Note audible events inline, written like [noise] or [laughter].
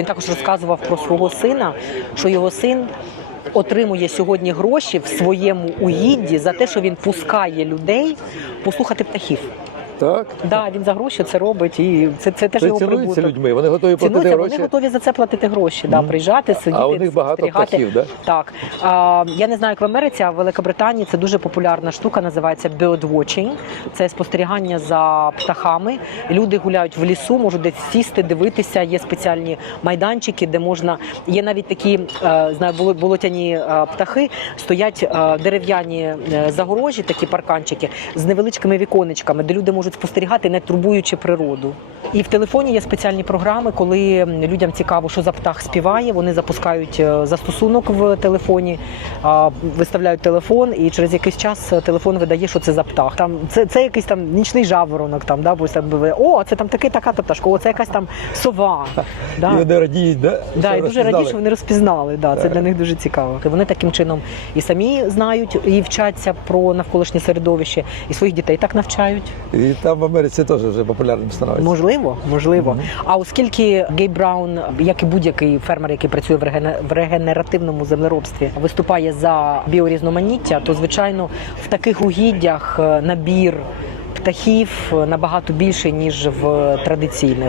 Він також розказував про свого сина, що його син. Отримує сьогодні гроші в своєму уїдді за те, що він пускає людей послухати птахів. Так? Да, він за гроші це робить, і це, це теж Це його прибуток. людьми, вони готові платити Цінується, гроші. вони готові за це платити гроші, да, приїжджати, сидіти, А у них багато птахів, да? Так. А, я не знаю, як в Америці, а в Великобританії це дуже популярна штука, називається birdwatching. Це спостерігання за птахами. Люди гуляють в лісу, можуть десь сісти, дивитися. Є спеціальні майданчики, де можна. Є навіть такі е, знаю, болотяні е, птахи, стоять е, дерев'яні загорожі, такі парканчики з невеличкими віконечками, де люди можуть спостерігати, не турбуючи природу. І в телефоні є спеціальні програми, коли людям цікаво, що за птах співає. Вони запускають е, застосунок в телефоні, виставляють телефон, і через якийсь час е, телефон видає, що це за птах. Там це, це якийсь там нічний жаворонок. Там да, бо там о, це там такий така то пташка, о, це якась там сова. [laughs] І вони радіють, да? Да, і дуже раді, що вони розпізнали. Да, це для них дуже цікаво. Вони таким чином і самі знають, і вчаться про навколишнє середовище, і своїх дітей так навчають. І там в Америці теж вже популярним становиться. Можливо, можливо. А оскільки Гей Браун, як і будь-який фермер, який працює в регене- в регенеративному землеробстві, виступає за біорізноманіття, то звичайно в таких угіддях е, набір птахів е, набагато більше ніж в традиційних.